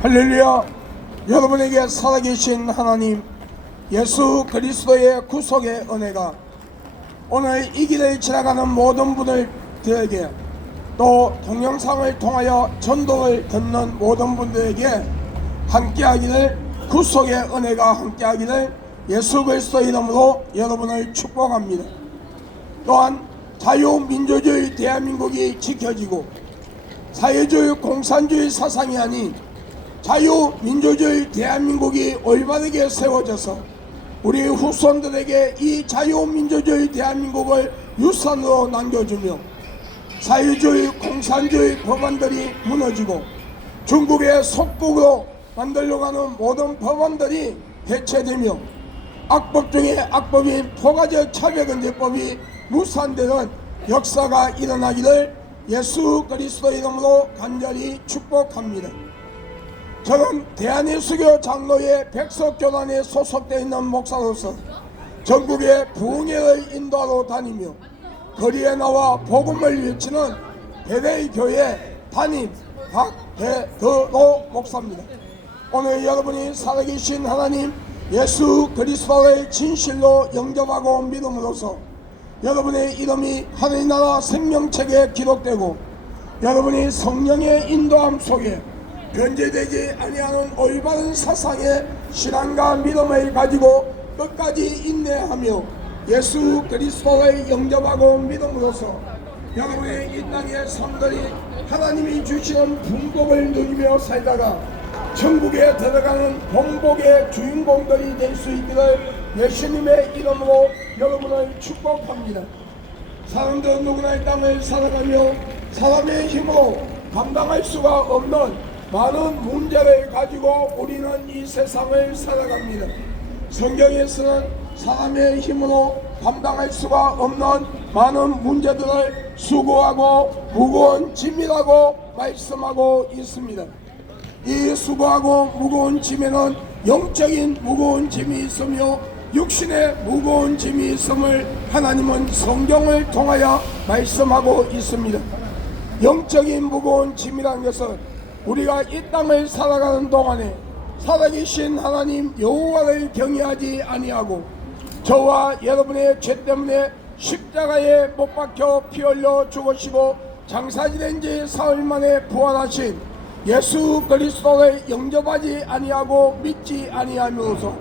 할렐루야. 여러분에게 살아계신 하나님 예수 그리스도의 구속의 은혜가 오늘 이 길을 지나가는 모든 분들에게 또 동영상을 통하여 전도를 듣는 모든 분들에게 함께하기를, 구속의 은혜가 함께하기를 예수 그리스도 이름으로 여러분을 축복합니다. 또한 자유민주주의 대한민국이 지켜지고 사회주의 공산주의 사상이 아닌 자유민주주의 대한민국이 올바르게 세워져서 우리 후손들에게 이 자유민주주의 대한민국을 유산으로 남겨주며 사회주의 공산주의 법안들이 무너지고 중국의 속국으로 만들려고 하는 모든 법안들이 해체되며 악법 중에 악법인 포괄적 차별금지법이 무산되는 역사가 일어나기를 예수 그리스도 이름으로 간절히 축복합니다. 저는 대한예수교 장로회 백석교단에 소속되어 있는 목사로서 전국의 부흥회를 인도하러 다니며 거리에 나와 복음을 외치는 베레이교회 담임 박대덕 목사입니다. 오늘 여러분이 살아계신 하나님 예수 그리스도를 진실로 영접하고 믿음으로써 여러분의 이름이 하늘나라 생명책에 기록되고 여러분이 성령의 인도함 속에 변제되지 아니하는 올바른 사상의 신앙과 믿음을 가지고 끝까지 인내하며 예수 그리스도를 영접하고 믿음으로써 여러분의 이 땅의 삶들이 하나님이 주시는 풍복을 누리며 살다가 천국에 들어가는 공복의 주인공들이 될 수 있기를 예수님의 이름으로 여러분을 축복합니다. 사람들은 누구나 이 땅을 살아가며 사람의 힘으로 감당할 수가 없는 많은 문제를 가지고 우리는 이 세상을 살아갑니다. 성경에서는 사람의 힘으로 감당할 수가 없는 많은 문제들을 수고하고 무거운 짐이라고 말씀하고 있습니다. 이 수고하고 무거운 짐에는 영적인 무거운 짐이 있으며 육신의 무거운 짐이 있음을 하나님은 성경을 통하여 말씀하고 있습니다. 영적인 무거운 짐이라는 것은 우리가 이 땅을 살아가는 동안에 살아계신 하나님 여호와를 경외하지 아니하고 저와 여러분의 죄 때문에 십자가에 못 박혀 피 흘려 죽으시고 장사지된 지 사흘 만에 부활하신 예수 그리스도를 영접하지 아니하고 믿지 아니하면서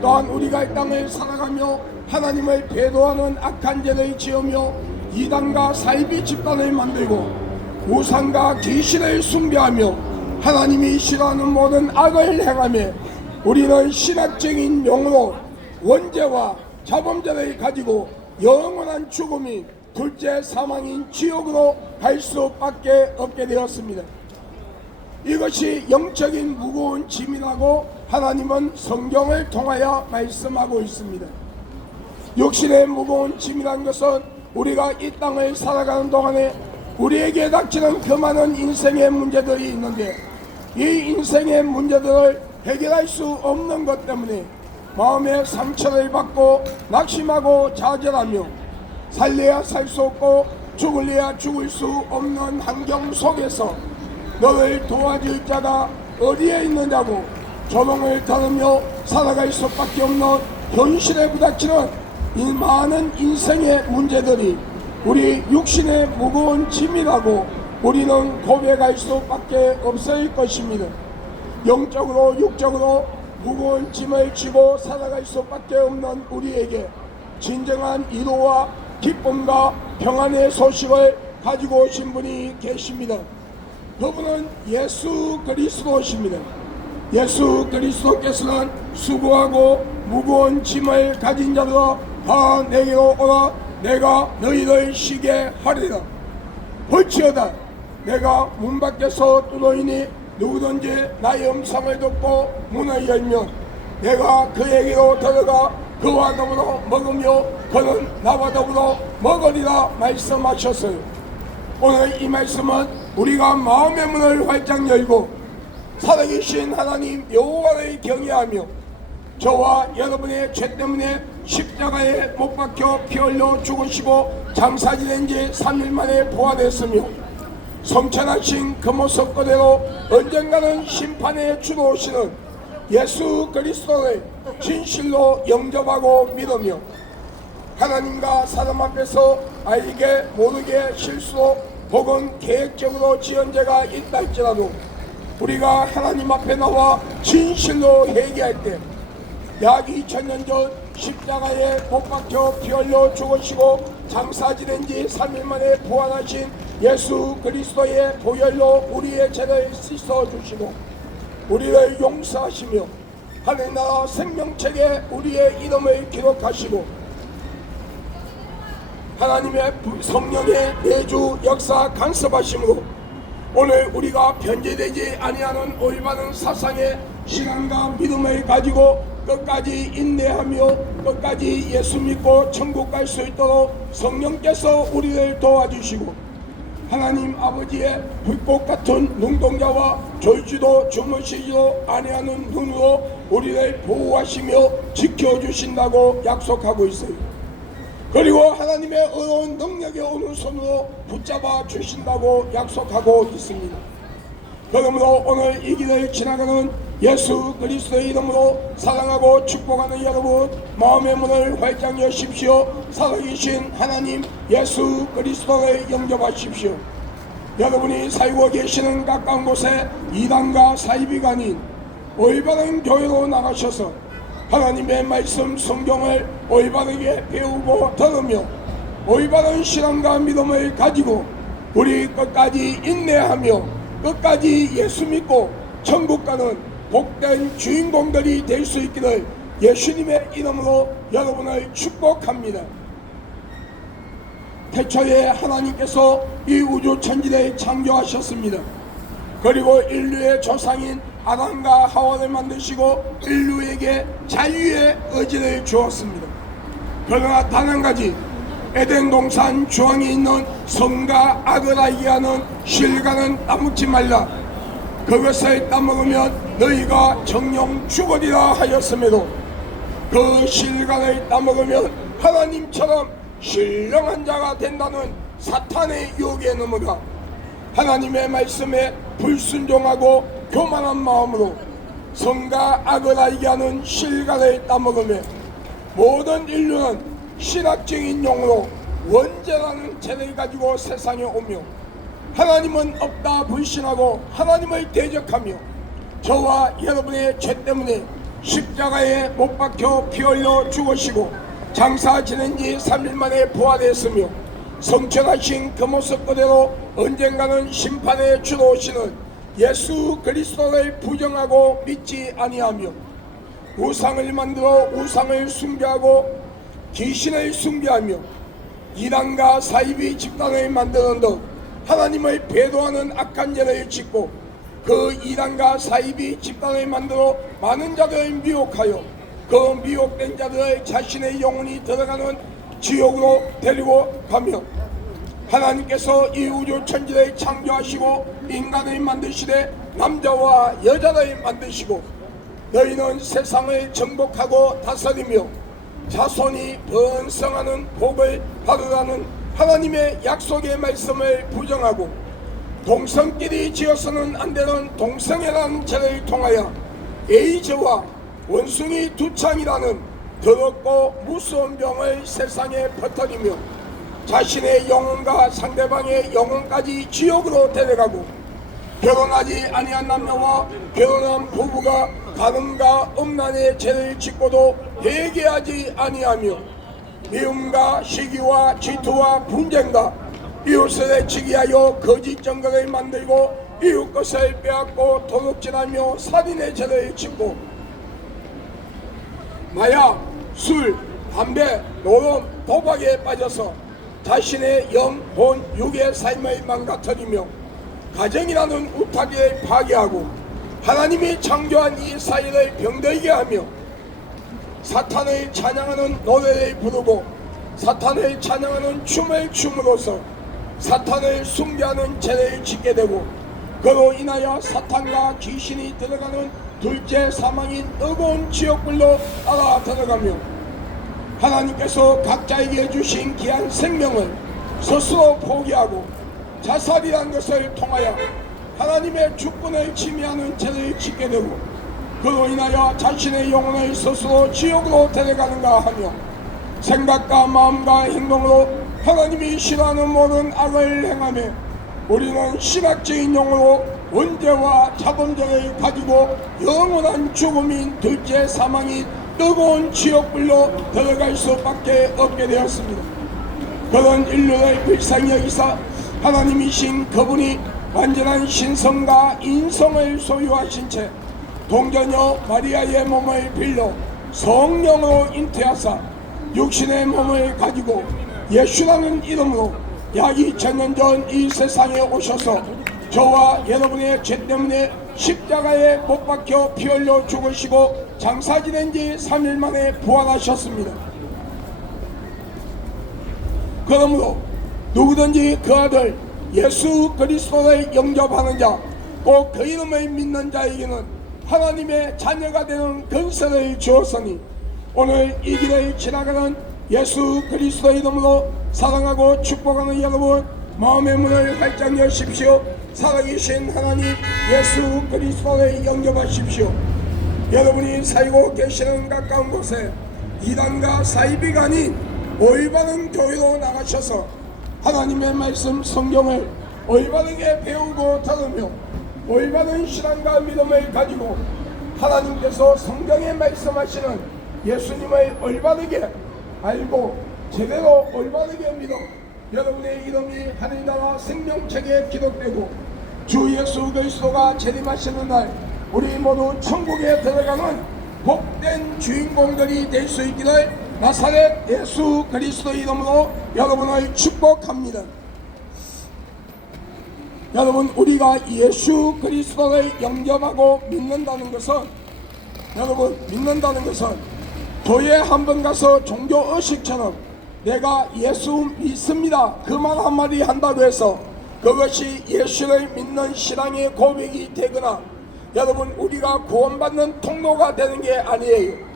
또한 우리가 이 땅을 살아가며 하나님을 배도하는 악한 죄를 지으며 이단과 사이비 집단을 만들고 우상과 귀신을 숭배하며 하나님이 싫어하는 모든 악을 행하며 우리는 신학적인 용어로 원죄와 자범죄를 가지고 영원한 죽음이 둘째 사망인 지옥으로 갈 수밖에 없게 되었습니다. 이것이 영적인 무거운 짐이라고 하나님은 성경을 통하여 말씀하고 있습니다. 육신의 무거운 짐이라는 것은 우리가 이 땅을 살아가는 동안에 우리에게 닥치는 그 많은 인생의 문제들이 있는데 이 인생의 문제들을 해결할 수 없는 것 때문에 마음의 상처를 받고 낙심하고 좌절하며 살려야 살 수 없고 죽을래야 죽을 수 없는 환경 속에서 너를 도와줄 자가 어디에 있느냐고 조롱을 들으며 살아갈 수밖에 없는 현실에 부닥치는 이 많은 인생의 문제들이 우리 육신의 무거운 짐이라고 우리는 고백할 수밖에 없을 것입니다. 영적으로 육적으로 무거운 짐을 지고 살아갈 수밖에 없는 우리에게 진정한 위로와 기쁨과 평안의 소식을 가지고 오신 분이 계십니다. 그분은 예수 그리스도십니다. 예수 그리스도께서는 수고하고 무거운 짐을 가진 자들아 다 내게로 오라 내가 너희를 쉬게 하리라. 볼지어다 내가 문 밖에서 두드리니 누구든지 나의 음성을 듣고 문을 열면 내가 그에게로 들어가 그와 더불어 먹으며 그는 나와 더불어 먹으리라 말씀하셨어요. 오늘 이 말씀은 우리가 마음의 문을 활짝 열고 살아계신 하나님 여호와를 경외하며 저와 여러분의 죄 때문에 십자가에 못 박혀 피 흘려 죽으시고 장사지된 지 3일 만에 부활했으며 성천하신 그 모습 그대로 언젠가는 심판에 주로 오시는 예수 그리스도를 진실로 영접하고 믿으며 하나님과 사람 앞에서 알게 모르게 실수로 혹은 계획적으로 지은 죄가 있다 할지라도 우리가 하나님 앞에 나와 진실로 회개할 때 약 2000년 전 십자가에 못 박혀 피 흘려 죽으시고 장사 지낸 지 3일 만에 부활하신 예수 그리스도의 보혈로 우리의 죄를 씻어주시고 우리를 용서하시며 하늘나라 생명책에 우리의 이름을 기록하시고 하나님의 성령의 내주 역사 간섭하심으로 오늘 우리가 변제되지 아니하는 올바른 사상의 신앙과 믿음을 가지고 끝까지 인내하며 끝까지 예수 믿고 천국 갈 수 있도록 성령께서 우리를 도와주시고 하나님 아버지의 불꽃 같은 눈동자와 졸지도 주무시지도 아니하는 눈으로 우리를 보호하시며 지켜주신다고 약속하고 있어요. 그리고 하나님의 의로운 능력의 오른손으로 붙잡아 주신다고 약속하고 있습니다. 그러므로 오늘 이 길을 지나가는 예수 그리스도의 이름으로 사랑하고 축복하는 여러분, 마음의 문을 활짝 여십시오. 살아계신 하나님 예수 그리스도를 영접하십시오. 여러분이 살고 계시는 가까운 곳에 이단과 사이비가 아닌 올바른 교회로 나가셔서 하나님의 말씀 성경을 올바르게 배우고 들으며 올바른 신앙과 믿음을 가지고 우리 끝까지 인내하며 끝까지 예수 믿고 천국 가는 복된 주인공들이 될 수 있기를 예수님의 이름으로 여러분을 축복합니다. 태초에 하나님께서 이 우주 천지를 창조하셨습니다. 그리고 인류의 조상인 아담과 하와를 만드시고 인류에게 자유의 의지를 주었습니다. 그러나 단 한 가지, 에덴 동산 중앙에 있는 선과 악을 알게 하는 실과는 따먹지 말라. 그것을 따먹으면 너희가 정령 죽으리라 하였음에도 그 실과를 따먹으면 하나님처럼 신령한 자가 된다는 사탄의 유혹에 넘어가 하나님의 말씀에 불순종하고 교만한 마음으로 선과 악을 알게 하는 실과를 따먹으며 모든 인류는 신학적인 용어로 원죄라는 죄를 가지고 세상에 오며 하나님은 없다 불신하고 하나님을 대적하며 저와 여러분의 죄 때문에 십자가에 못 박혀 피 흘려 죽으시고 장사 지낸 지 3일 만에 부활했으며 성천하신 그 모습 그대로 언젠가는 심판에 주로 오시는 예수 그리스도를 부정하고 믿지 아니하며 우상을 만들어 우상을 숭배하고 귀신을 숭배하며 이단과 사이비 집단을 만드는 듯 하나님을 배도하는 악한 죄를 짓고 그 이단과 사이비 집단을 만들어 많은 자들을 미혹하여 그 미혹된 자들을 자신의 영혼이 들어가는 지옥으로 데리고 가며 하나님께서 이 우주 천지를 창조하시고 인간을 만드시되 남자와 여자를 만드시고 너희는 세상을 정복하고 다스리며 자손이 번성하는 복을 받으라는 하나님의 약속의 말씀을 부정하고 동성끼리 지어서는 안되는 동성애라는 죄를 통하여 에이즈와 원숭이 두창이라는 더럽고 무서운 병을 세상에 퍼뜨리며 자신의 영혼과 상대방의 영혼까지 지옥으로 데려가고 결혼하지 아니한 남녀와 결혼한 부부가 가늠과 음란의 죄를 짓고도 회개하지 아니하며 미움과 시기와 질투와 분쟁과 이웃을 해치기하여 거짓 증거를 만들고 이웃 것을 빼앗고 도둑질하며 살인의 죄를 짓고 마약, 술, 담배, 노름, 도박에 빠져서 자신의 영, 혼, 육의 삶을 망가뜨리며 가정이라는 우타리를 파괴하고 하나님이 창조한 이 사회를 병들게 하며 사탄을 찬양하는 노래를 부르고 사탄을 찬양하는 춤을 춤으로써 사탄을 숭배하는 죄를 짓게 되고 그로 인하여 사탄과 귀신이 들어가는 둘째 사망인 뜨거운 지옥불로 따라 들어가며 하나님께서 각자에게 주신 귀한 생명을 스스로 포기하고 자살이라는 것을 통하여 하나님의 주권을 침해하는 죄를 짓게 되고 그로 인하여 자신의 영혼을 스스로 지옥으로 데려가는가 하며 생각과 마음과 행동으로 하나님이 싫어하는 모든 악을 행하며 우리는 신학적인 용어로 원죄와 자범죄를 가지고 영원한 죽음인 둘째 사망이 뜨거운 지옥불로 들어갈 수밖에 없게 되었습니다. 그런 인류의 불쌍히 여기사 하나님이신 그분이 완전한 신성과 인성을 소유하신 채 동전녀 마리아의 몸을 빌려 성령으로 잉태하사 육신의 몸을 가지고 예수라는 이름으로 약 2000년 전 이 세상에 오셔서 저와 여러분의 죄 때문에 십자가에 못 박혀 피 흘려 죽으시고 장사 지낸 지 3일 만에 부활하셨습니다. 그러므로 누구든지 그 아들 예수 그리스도를 영접하는 자, 꼭 그 이름을 믿는 자에게는 하나님의 자녀가 되는 권세를 주었으니 오늘 이 길을 지나가는 예수 그리스도의 이름으로 사랑하고 축복하는 여러분, 마음의 문을 활짝 여십시오. 살아계신 하나님 예수 그리스도를 영접하십시오. 여러분이 살고 계시는 가까운 곳에 이단과 사이비가 아닌 올바른 교회로 나가셔서 하나님의 말씀 성경을 올바르게 배우고 들으며 올바른 신앙과 믿음을 가지고 하나님께서 성경에 말씀하시는 예수님을 올바르게 알고 제대로 올바르게 믿어 여러분의 이름이 하늘나라 생명책에 기록되고 주 예수 그리스도가 재림하시는 날 우리 모두 천국에 들어가는 복된 주인공들이 될 수 있기를 나사렛 예수 그리스도 이름으로 여러분을 축복합니다. 여러분, 우리가 예수 그리스도를 영접하고 믿는다는 것은 교회 한번 가서 종교 의식처럼 내가 예수 믿습니다 그 말 한마디 한다고 해서 그것이 예수를 믿는 신앙의 고백이 되거나 여러분 우리가 구원받는 통로가 되는 게 아니에요.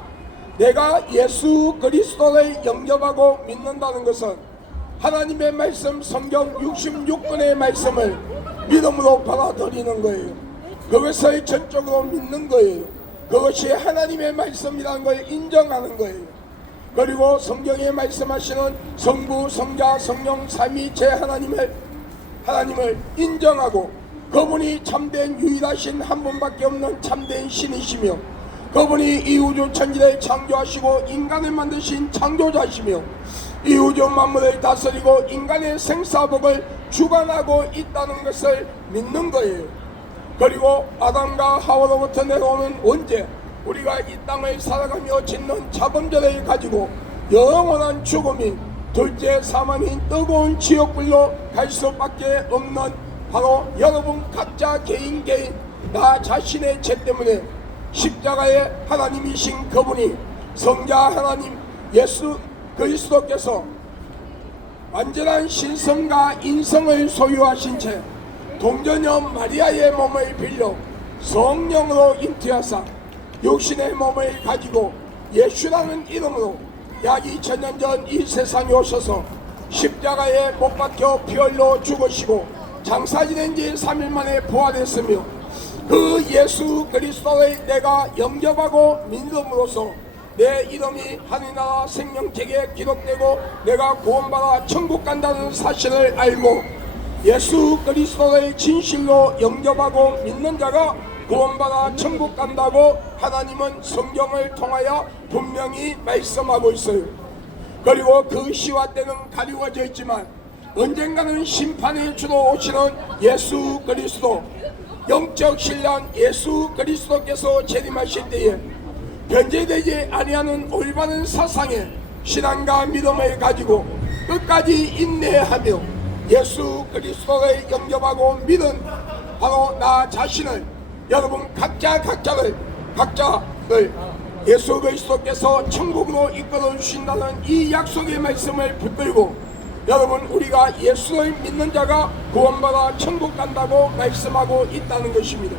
내가 예수 그리스도를 영접하고 믿는다는 것은 하나님의 말씀 성경 66권의 말씀을 믿음으로 받아들이는 거예요. 그것을 전적으로 믿는 거예요. 그것이 하나님의 말씀이라는 걸 인정하는 거예요. 그리고 성경에 말씀하시는 성부, 성자, 성령, 삼위체 하나님을 인정하고 그분이 참된 유일하신 한 분밖에 없는 참된 신이시며 그분이 이 우주 천지를 창조하시고 인간을 만드신 창조자시며 이 우주 만물을 다스리고 인간의 생사복을 주관하고 있다는 것을 믿는 거예요. 그리고 아담과 하와로부터 내려오는 원죄, 우리가 이 땅을 살아가며 짓는 자범죄를 가지고 영원한 죽음이 둘째 사망인 뜨거운 지옥불로 갈 수밖에 없는 바로 여러분 각자 개인 나 자신의 죄 때문에 십자가에 하나님이신 그분이 성자 하나님 예수 그리스도께서 완전한 신성과 인성을 소유하신 채 동전녀 마리아의 몸을 빌려 성령으로 잉태하사 육신의 몸을 가지고 예수라는 이름으로 약 2000년 전 이 세상에 오셔서 십자가에 못 박혀 피 흘려 죽으시고 장사 지낸 지 3일 만에 부활했으며 그 예수 그리스도를 내가 영접하고 믿음으로써 내 이름이 하늘나라 생명책에 기록되고 내가 구원받아 천국 간다는 사실을 알고 예수 그리스도를 진실로 영접하고 믿는 자가 구원받아 천국 간다고 하나님은 성경을 통하여 분명히 말씀하고 있어요. 그리고 그 시와 때는 가리워져 있지만 언젠가는 심판의 주로 오시는 예수 그리스도, 영적 신랑 예수 그리스도께서 재림하실 때에 변제되지 아니하는 올바른 사상에 신앙과 믿음을 가지고 끝까지 인내하며 예수 그리스도를 영접하고 믿은 바로 나 자신을 여러분 각자를 예수 그리스도께서 천국으로 이끌어 주신다는 이 약속의 말씀을 붙들고 여러분 우리가 예수를 믿는 자가 구원받아 천국 간다고 말씀하고 있다는 것입니다.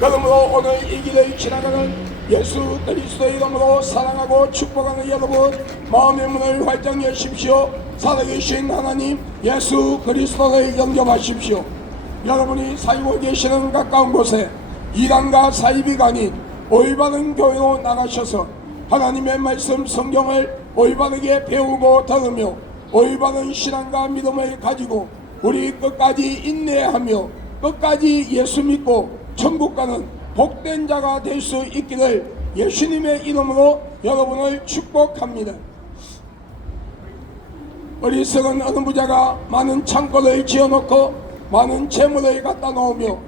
그러므로 오늘 이 길을 지나가는 예수 그리스도의 이름으로 사랑하고 축복하는 여러분, 마음의 문을 활짝 여십시오. 살아계신 하나님 예수 그리스도를 영접하십시오. 여러분이 살고 계시는 가까운 곳에 이단과 사이비가 아닌 올바른 교회로 나가셔서 하나님의 말씀 성경을 올바르게 배우고 들으며 올바른 신앙과 믿음을 가지고 우리 끝까지 인내하며 끝까지 예수 믿고 천국 가는 복된 자가 될 수 있기를 예수님의 이름으로 여러분을 축복합니다. 어리석은 어느 부자가 많은 창고를 지어놓고 많은 재물을 갖다 놓으며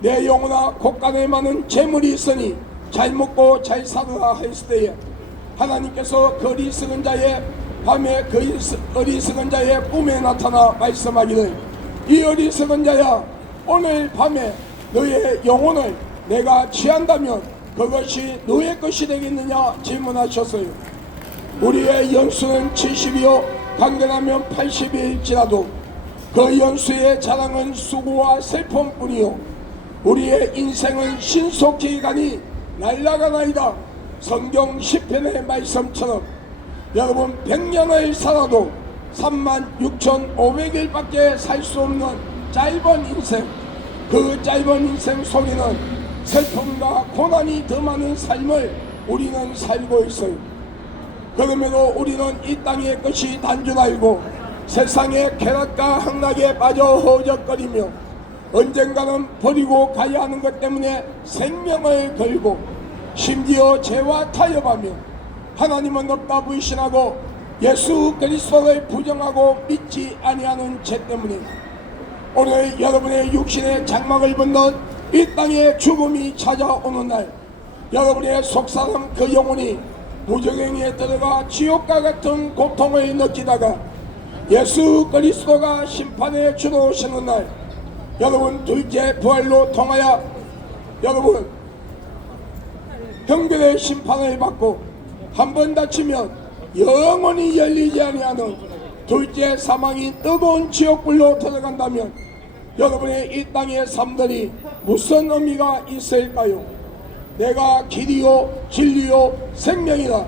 내 영혼아 곳간에 많은 재물이 있으니 잘 먹고 잘 살아라 했을 때에 하나님께서 그 어리석은 자의 밤에 그 어리석은 자의 꿈에 나타나 말씀하기를 이 어리석은 자야 오늘 밤에 너의 영혼을 내가 취한다면 그것이 너의 것이 되겠느냐 질문하셨어요. 우리의 연수는 70이요 강건하면 80일지라도 그 연수의 자랑은 수고와 슬픔뿐이요 우리의 인생은 신속히 가니 날아가나이다. 성경 10편의 말씀처럼 여러분 100년을 살아도 36,500일밖에 살 수 없는 짧은 인생, 그 짧은 인생 속에는 슬픔과 고난이 더 많은 삶을 우리는 살고 있어요. 그럼에도 우리는 이 땅의 것이 단줄 알고 세상의 쾌락과 향락에 빠져 허우적거리며 언젠가는 버리고 가야 하는 것 때문에 생명을 걸고 심지어 죄와 타협하며 하나님은 없다 불신하고 예수 그리스도를 부정하고 믿지 아니하는 죄 때문에 오늘 여러분의 육신의 장막을 벗는 이 땅의 죽음이 찾아오는 날 여러분의 속사람 그 영혼이 부정행위에 들어가 지옥과 같은 고통을 느끼다가 예수 그리스도가 심판에 주러 오시는 날 여러분 둘째 부활로 통하여 여러분 형별의 심판을 받고 한 번 다치면 영원히 열리지 아니하는 둘째 사망이 뜨거운 지옥불로 들어간다면 여러분의 이 땅의 삶들이 무슨 의미가 있을까요? 내가 길이요 진리요 생명이라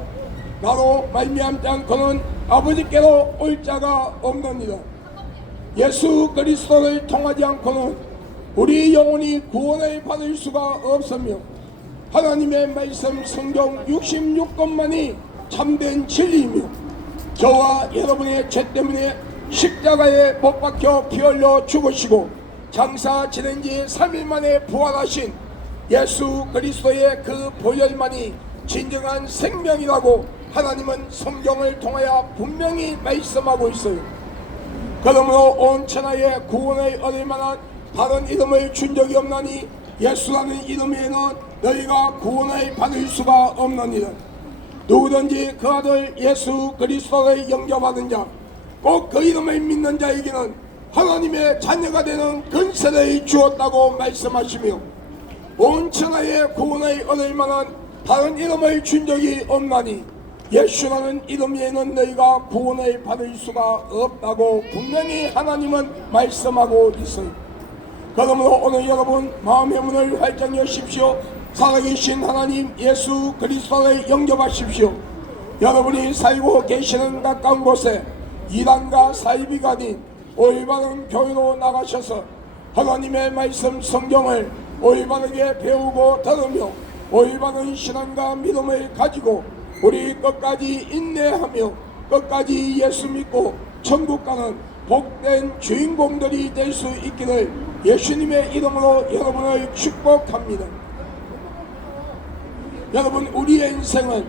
나로 말미암지 않고는 아버지께로 올 자가 없느니라. 예수 그리스도를 통하지 않고는 우리 영혼이 구원을 받을 수가 없으며 하나님의 말씀 성경 66권만이 참된 진리이며 저와 여러분의 죄 때문에 십자가에 못 박혀 피 흘려 죽으시고 장사 지낸 지 3일 만에 부활하신 예수 그리스도의 그 보혈만이 진정한 생명이라고 하나님은 성경을 통하여 분명히 말씀하고 있어요. 그러므로 온 천하에 구원을 얻을 만한 다른 이름을 준 적이 없나니 예수라는 이름 외에는 너희가 구원을 받을 수가 없느니라. 누구든지 그 아들 예수 그리스도를 영접하는 자 꼭 그 이름을 믿는 자에게는 하나님의 자녀가 되는 권세를 주었다고 말씀하시며 온 천하에 구원을 얻을 만한 다른 이름을 준 적이 없나니 예수라는 이름 외에는 너희가 구원을 받을 수가 없다고 분명히 하나님은 말씀하고 있어요. 그러므로 오늘 여러분 마음의 문을 활짝 여십시오. 살아계신 하나님 예수 그리스도를 영접하십시오. 여러분이 살고 계시는 가까운 곳에 이단과 사이비가 아닌 올바른 교회로 나가셔서 하나님의 말씀 성경을 올바르게 배우고 들으며 올바른 신앙과 믿음을 가지고 우리 끝까지 인내하며 끝까지 예수 믿고 천국 가는 복된 주인공들이 될 수 있기를 예수님의 이름으로 여러분을 축복합니다. 여러분 우리의 인생은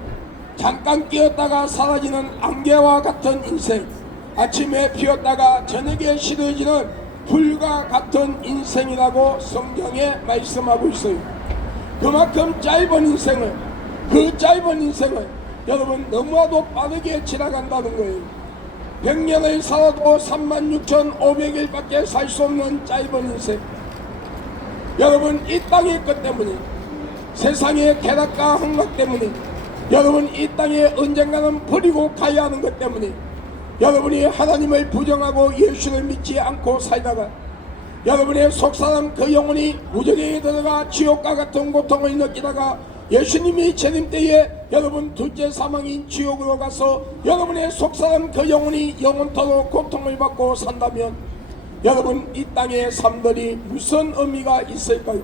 잠깐 끼었다가 사라지는 안개와 같은 인생, 아침에 피었다가 저녁에 시들어지는 불과 같은 인생이라고 성경에 말씀하고 있어요. 그만큼 짧은 인생을 그 짧은 인생을 여러분 너무나도 빠르게 지나간다는 거예요. 100년을 살아도 36,500일밖에 살 수 없는 짧은 인생. 여러분 이 땅의 것 때문에 세상의 쾌락과 흥락 때문에 여러분 이 땅에 언젠가는 버리고 가야 하는 것 때문에 여러분이 하나님을 부정하고 예수를 믿지 않고 살다가 여러분의 속사람 그 영혼이 무저갱에 들어가 지옥과 같은 고통을 느끼다가 예수님이 재림 때에 여러분 둘째 사망인 지옥으로 가서 여러분의 속사람 그 영혼이 영원토록 고통을 받고 산다면 여러분 이 땅의 삶들이 무슨 의미가 있을까요?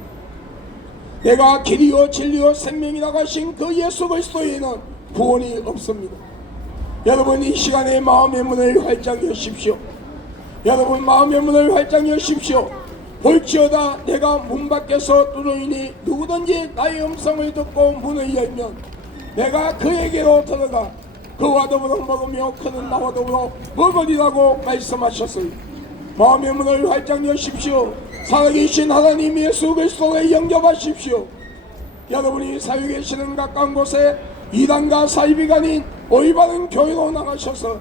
내가 길이요 진리요 생명이라고 하신 그 예수 그리스도에는 구원이 없습니다. 여러분 이 시간에 마음의 문을 활짝 여십시오. 여러분 마음의 문을 활짝 여십시오. 볼지어다 내가 문 밖에서 뚫으니 누구든지 나의 음성을 듣고 문을 열면 내가 그에게로 들어가 그와 더불어 먹으며 그는 나와 더불어 먹으리라고 말씀하셨어요. 마음의 문을 활짝 여십시오. 살아계신 하나님 예수 그리스도에 영접하십시오. 여러분이 살고 계시는 가까운 곳에 이단과 사이비간인 올바른 교회로 나가셔서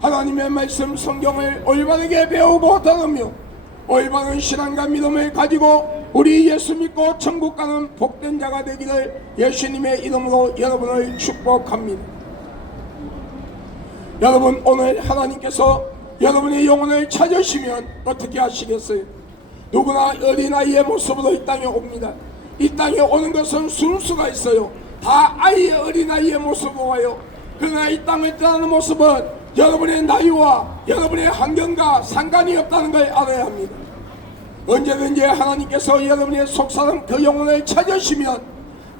하나님의 말씀 성경을 올바르게 배우고 들으며 올바른 신앙과 믿음을 가지고 우리 예수 믿고 천국 가는 복된 자가 되기를 예수님의 이름으로 여러분을 축복합니다. 여러분 오늘 하나님께서 여러분의 영혼을 찾으시면 어떻게 하시겠어요? 누구나 어린아이의 모습으로 이 땅에 옵니다. 이 땅에 오는 것은 순수가 있어요. 다 아이의 어린아이의 모습으로 와요. 그러나 이 땅을 떠나는 모습은 여러분의 나이와 여러분의 환경과 상관이 없다는 걸 알아야 합니다. 언제든지 하나님께서 여러분의 속사람 그 영혼을 찾으시면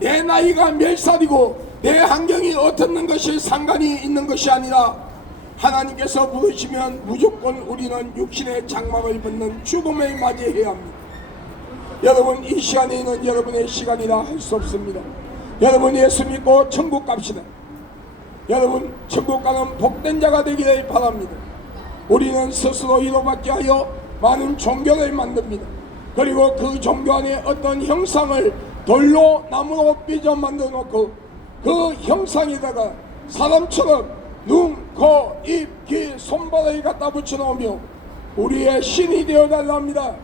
내 나이가 몇 살이고 내 환경이 어떻는 것이 상관이 있는 것이 아니라 하나님께서 부르시면 무조건 우리는 육신의 장막을 벗는 죽음을 맞이해야 합니다. 여러분 이 시간에는 여러분의 시간이라 할 수 없습니다. 여러분 예수 믿고 천국 갑시다. 여러분 천국 가는 복된 자가 되기를 바랍니다. 우리는 스스로 이로받게 하여 많은 종교를 만듭니다. 그리고 그 종교 안에 어떤 형상을 돌로 나무로 빚어 만들어 놓고 그 형상에다가 사람처럼 눈, 코, 입, 귀, 손발을 갖다 붙여 놓으며 우리의 신이 되어 달라 합니다.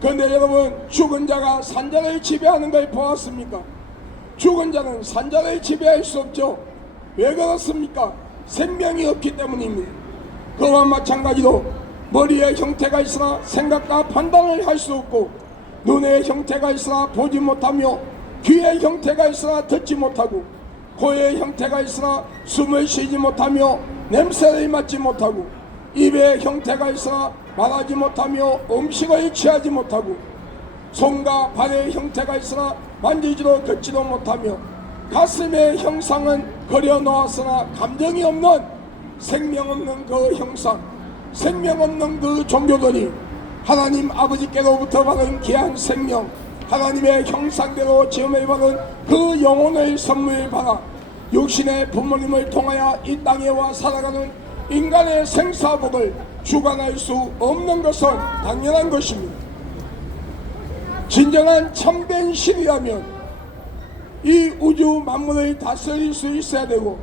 그런데 여러분 죽은 자가 산자를 지배하는 걸 보았습니까? 죽은 자는 산자를 지배할 수 없죠. 왜 그렇습니까? 생명이 없기 때문입니다. 그와 마찬가지로 머리의 형태가 있으나 생각과 판단을 할 수 없고 눈의 형태가 있으나 보지 못하며 귀의 형태가 있으나 듣지 못하고 코의 형태가 있으나 숨을 쉬지 못하며 냄새를 맡지 못하고 입의 형태가 있으나 말하지 못하며 음식을 취하지 못하고 손과 발의 형태가 있으나 만지지도 걷지도 못하며 가슴의 형상은 그려놓았으나 감정이 없는 생명 없는 그 형상, 생명 없는 그 종교들이 하나님 아버지께로부터 받은 귀한 생명, 하나님의 형상대로 지음을 받은 그 영혼의 선물 받아 육신의 부모님을 통하여 이 땅에 와 살아가는 인간의 생사복을 주관할 수 없는 것은 당연한 것입니다. 진정한 참된 신이라면 이 우주 만물을 다스릴 수 있어야 되고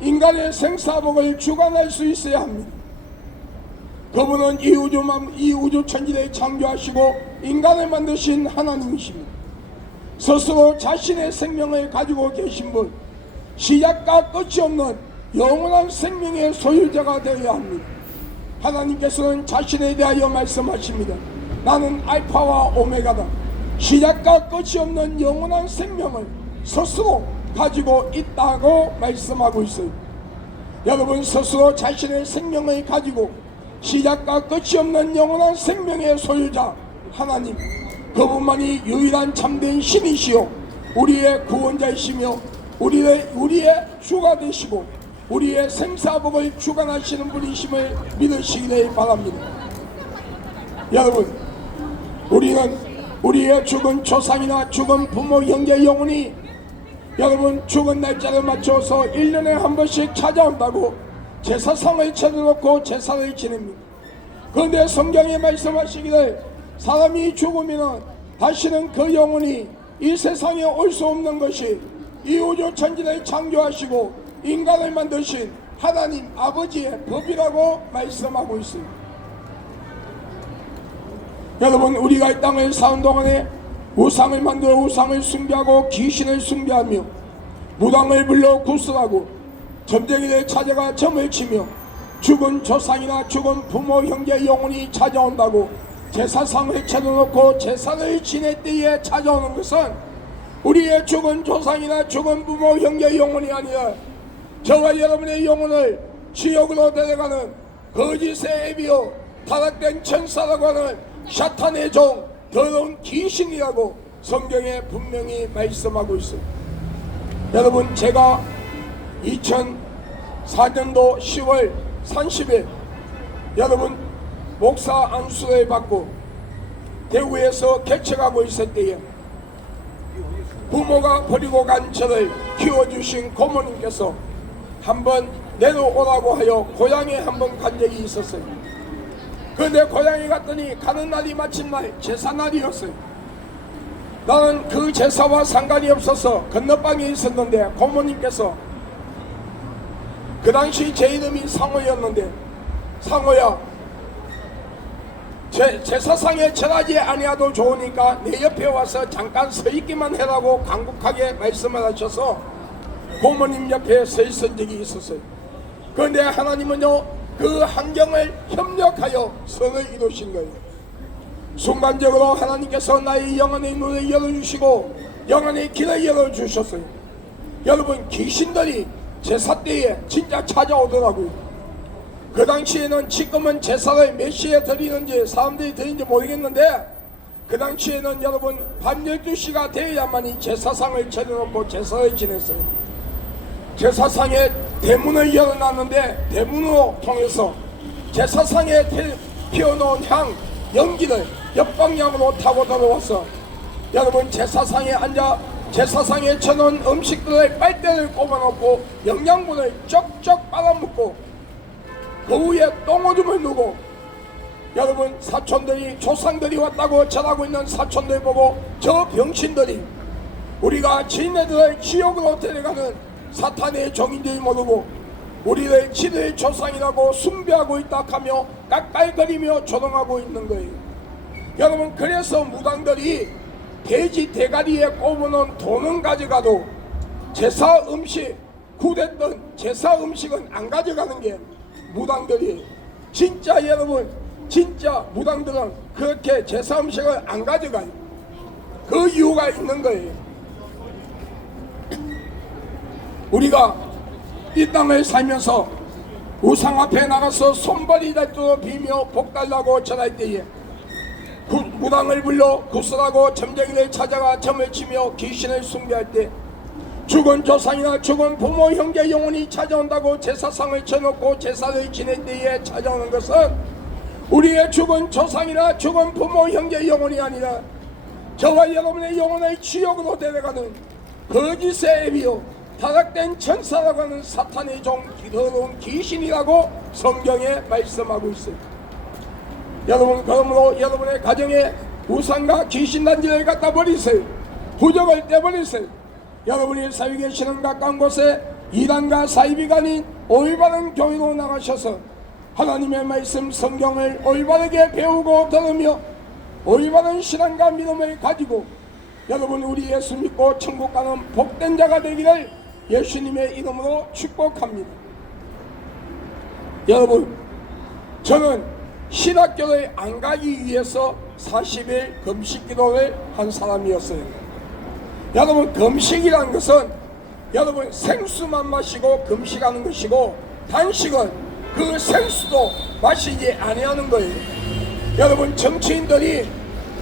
인간의 생사복을 주관할 수 있어야 합니다. 그분은 이 우주 천지를 창조하시고 인간을 만드신 하나님이십니다. 스스로 자신의 생명을 가지고 계신 분, 시작과 끝이 없는 영원한 생명의 소유자가 되어야 합니다. 하나님께서는 자신에 대하여 말씀하십니다. 나는 알파와 오메가다. 시작과 끝이 없는 영원한 생명을 스스로 가지고 있다고 말씀하고 있어요. 여러분 스스로 자신의 생명을 가지고 시작과 끝이 없는 영원한 생명의 소유자 하나님, 그분만이 유일한 참된 신이시요 우리의 구원자이시며 우리의 주가 되시고 우리의 생사복을 주관하시는 분이심을 믿으시기를 바랍니다. 여러분 우리는 우리의 죽은 조상이나 죽은 부모 형제 영혼이 여러분 죽은 날짜를 맞춰서 1년에 한 번씩 찾아온다고 제사상을 차려놓고 제사를 지냅니다. 그런데 성경에 말씀하시기를 사람이 죽으면 다시는 그 영혼이 이 세상에 올 수 없는 것이 이 우주 천지를 창조하시고 인간을 만드신 하나님 아버지의 법이라고 말씀하고 있습니다. 여러분 우리가 이 땅을 사는 동안에 우상을 만들어 우상을 숭배하고 귀신을 숭배하며 무당을 불러 구슬하고 점쟁이를 찾아가 점을 치며 죽은 조상이나 죽은 부모 형제 영혼이 찾아온다고 제사상을 차려놓고 제사를 지낼 때에 찾아오는 것은 우리의 죽은 조상이나 죽은 부모 형제 영혼이 아니라 저와 여러분의 영혼을 지옥으로 데려가는 거짓의 애비요 타락된 천사라고 하는 사탄의 종 더러운 귀신이라고 성경에 분명히 말씀하고 있습니다. 여러분, 제가 2004년도 10월 30일 여러분 목사 안수를 받고 대구에서 개척하고 있을 때에 부모가 버리고 간 저를 키워주신 고모님께서 한번 내려오라고 하여 고향에 한번 간 적이 있었어요. 그런데 고향에 갔더니 가는 날이 마침날 제사날이었어요. 나는 그 제사와 상관이 없어서 건너방에 있었는데 고모님께서 그 당시 제 이름이 상호였는데, 상호야, 제사상에 절하지 아니하도 좋으니까 내 옆에 와서 잠깐 서 있기만 해라고 간곡하게 말씀을 하셔서 고모님 옆에 서 있은 적이 있었어요. 그런데 하나님은요, 그 환경을 협력하여 선을 이루신 거예요. 순간적으로 하나님께서 나의 영혼의 눈을 열어주시고 영혼의 길을 열어주셨어요. 여러분, 귀신들이 제사 때에 진짜 찾아오더라고요. 그 당시에는 지금은 제사를 몇 시에 드리는지 사람들이 드리는지 모르겠는데, 그 당시에는 여러분 밤 12시가 되어야만이 제사상을 차려놓고 제사를 지냈어요. 제사상에 대문을 열어놨는데 대문으로 통해서 제사상에 피워놓은 향, 연기를 옆방향으로 타고 들어와서 여러분 제사상에 앉아 제사상에 쳐놓은 음식들의 빨대를 꼽아놓고 영양분을 쪽쪽 빨아먹고 그 위에 똥오줌을 누고, 여러분 사촌들이 조상들이 왔다고 전하고 있는 사촌들 보고 저 병신들이 우리가 지네들을 지옥으로 데려가는 사탄의 종인 줄 모르고 우리를 지들의 조상이라고 숭배하고 있다 하며 깎깔거리며 조롱하고 있는 거예요. 여러분, 그래서 무당들이 돼지 대가리에 꼽아놓은 돈은 가져가도 제사 음식, 후됐던 제사 음식은 안 가져가는 게 무당들이, 진짜 여러분, 진짜 무당들은 그렇게 제사 음식을 안 가져가요. 그 이유가 있는 거예요. 우리가 이 땅을 살면서 우상 앞에 나가서 손발이 닳도록 비며 복달라고 전할 때에 무당을 불러 구슬하고 점쟁이를 찾아가 점을 치며 귀신을 숭배할 때 죽은 조상이나 죽은 부모 형제 영혼이 찾아온다고 제사상을 쳐놓고 제사를 지낼 때에 찾아오는 것은 우리의 죽은 조상이나 죽은 부모 형제 영혼이 아니라 저와 여러분의 영혼을 지옥으로 데려가는 거짓의 애비요 타락된 천사라고 하는 사탄의 종 더러운 귀신이라고 성경에 말씀하고 있습니다. 여러분, 그러므로 여러분의 가정에 우상과 귀신단지를 갖다 버리세요. 부적을 떼버리세요. 여러분이 살고 계시는 가까운 곳에 이단과 사이비가 아닌 올바른 교회로 나가셔서 하나님의 말씀 성경을 올바르게 배우고 들으며 올바른 신앙과 믿음을 가지고 여러분 우리 예수 믿고 천국 가는 복된 자가 되기를 예수님의 이름으로 축복합니다. 여러분, 저는 신학교를 안 가기 위해서 40일 금식 기도를 한 사람이었어요. 여러분, 금식이라는 것은 여러분 생수만 마시고 금식하는 것이고 단식은 그 생수도 마시지 아니하는 거예요. 여러분, 정치인들이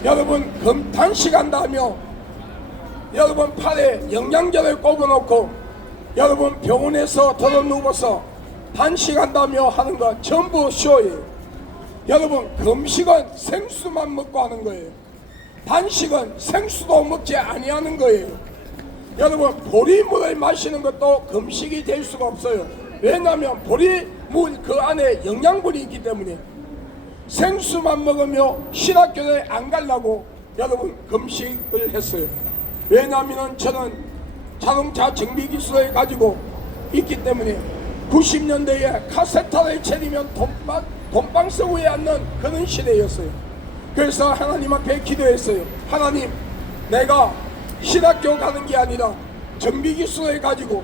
여러분 단식한다 하며 여러분 팔에 영양제를 꼽아놓고 여러분 병원에서 들어 누워서 단식한다며 하는 거 전부 쇼예요. 여러분, 금식은 생수만 먹고 하는 거예요. 단식은 생수도 먹지 아니하는 거예요. 여러분, 보리물을 마시는 것도 금식이 될 수가 없어요. 왜냐하면 보리물 그 안에 영양분이 있기 때문에. 생수만 먹으며 신학교를 안 가려고 여러분 금식을 했어요. 왜냐하면 저는 자동차 정비 기술을 가지고 있기 때문에 90년대에 카세타를 차리면 돈방석 위에 앉는 그런 시대였어요. 그래서 하나님 앞에 기도했어요. 하나님, 내가 신학교 가는 게 아니라 정비 기술을 가지고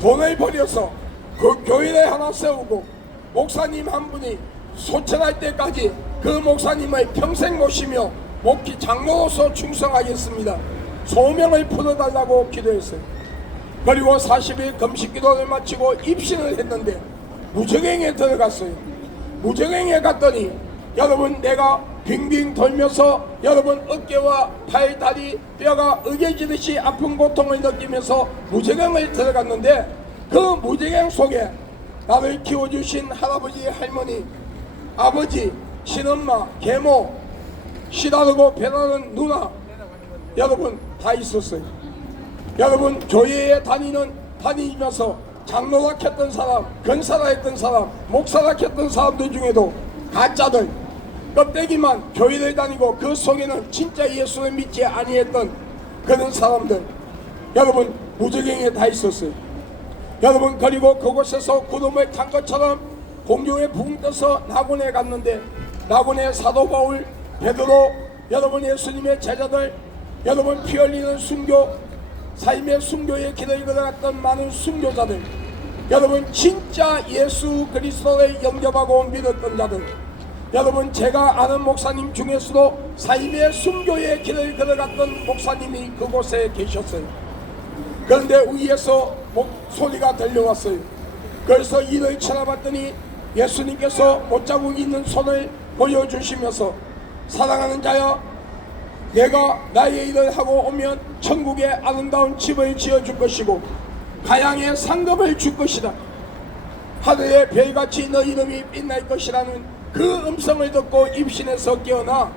돈을 벌여서 그 교회를 하나 세우고 목사님 한 분이 소천할 때까지 그 목사님을 평생 모시며 목기 장로로서 충성하겠습니다. 소명을 풀어달라고 기도했어요. 그리고 40일 금식 기도를 마치고 입신을 했는데 무적행에 들어갔어요. 무적행에 갔더니 여러분 내가 빙빙 돌면서 여러분 어깨와 팔, 다리, 뼈가 으개지듯이 아픈 고통을 느끼면서 무적행을 들어갔는데 그 무적행 속에 나를 키워주신 할아버지, 할머니, 아버지, 친엄마, 계모, 시다르고 배나는 누나 여러분 다 있었어요. 여러분 교회에 다니면서 장로라 했던 사람, 권사라 했던 사람, 목사라 했던 사람들 중에도 가짜들 껍데기만 교회를 다니고 그 속에는 진짜 예수를 믿지 아니했던 그런 사람들 여러분 무적행에 다 있었어요. 여러분 그리고 그곳에서 구름을 탄 것처럼 공중에 붕 떠서 낙원에 갔는데 낙원에 사도 바울, 베드로, 여러분 예수님의 제자들, 여러분 피 흘리는 순교, 삶의 순교의 길을 걸어갔던 많은 순교자들, 여러분 진짜 예수 그리스도를 영접하고 믿었던 자들, 여러분 제가 아는 목사님 중에서도 삶의 순교의 길을 걸어갔던 목사님이 그곳에 계셨어요. 그런데 위에서 소리가 들려왔어요. 그래서 이를 쳐다봤더니 예수님께서 못자국 있는 손을 보여주시면서 사랑하는 자여, 내가 나의 일을 하고 오면 천국에 아름다운 집을 지어줄 것이고 가양의 상급을 줄 것이다. 하늘의 별같이 너 이름이 빛날 것이라는 그 음성을 듣고 입신에서 깨어나